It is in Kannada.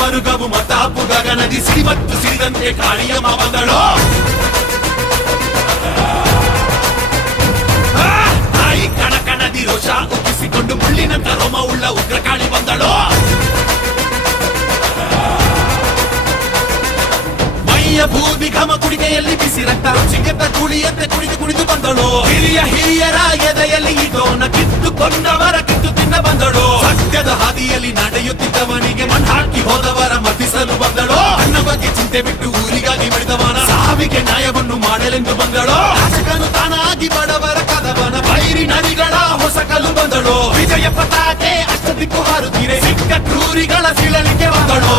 ಮರುಗವು ಮತಾಪು ಗಗನದಿ ಸಿರಿಮತ್ತು ಸಿರಿದಂತೆ ಕಾಳಿಯಮ್ಮ ಬಂದಳು. ತಾಯಿ ಕಣಕಣದಿ ರೋಷ ಉಕ್ಕಿಸಿಕೊಂಡು ಮುಳ್ಳಿನಂತ ರೋಮ ಉಳ್ಳ ಉಗ್ರ ಕಾಳಿ ಬಂದಳು. ಮೈಯ ಬೂದಿ ಘಮ ಕುಡಿಕೆಯಲ್ಲಿ ಬಿಸಿ ರಕ್ತ ರುಚಿಗೆದ್ದ ಕುಳಿಯಂತೆ ಕುಣಿದು ಕುಣಿದು ಬಂದಳು. ಹಿರಿಯರ ಎದೆಯಲ್ಲಿ ಇದೋನ ಕಿತ್ತುಕೊಂಡವರ ಕಿತ್ತು ತಿನ್ನ ಬಂದಳು. ಸತ್ಯದ ಹಾದಿಯಲ್ಲಿ ನಡೆಯುತ್ತಿದ್ದವನಿಗೆ ಮಣ್ಣಾಕಿ ಹೋದವರ ಮತಿಸಲು ಬಂದಳು. ಅನ್ನ ಬಗ್ಗೆ ಚಿಂತೆ ಬಿಟ್ಟು ಊರಿಗಾಗಿ ಬೆಳೆದವನ ಸಾವಿಗೆ ನ್ಯಾಯವನ್ನು ಮಾಡಲೆಂದು ಬಂದಳು. ಶಾಸಕನು ತಾನಾಗಿ ಬಡವರ ಕದವನ ಬೈರಿ ನದಿಗಳ ಹೊಸ ಕಲ್ಲು ಬಂದಳು. ವಿಜಯ ಪತಾಕೆ ಅಷ್ಟದಿಕ್ಕು ಹಾರುತ್ತೀರೆ ಸಿಕ್ಕ ಕ್ರೂರಿಗಳ ಸಿಳಲಿಕ್ಕೆ ಬಂದಳು.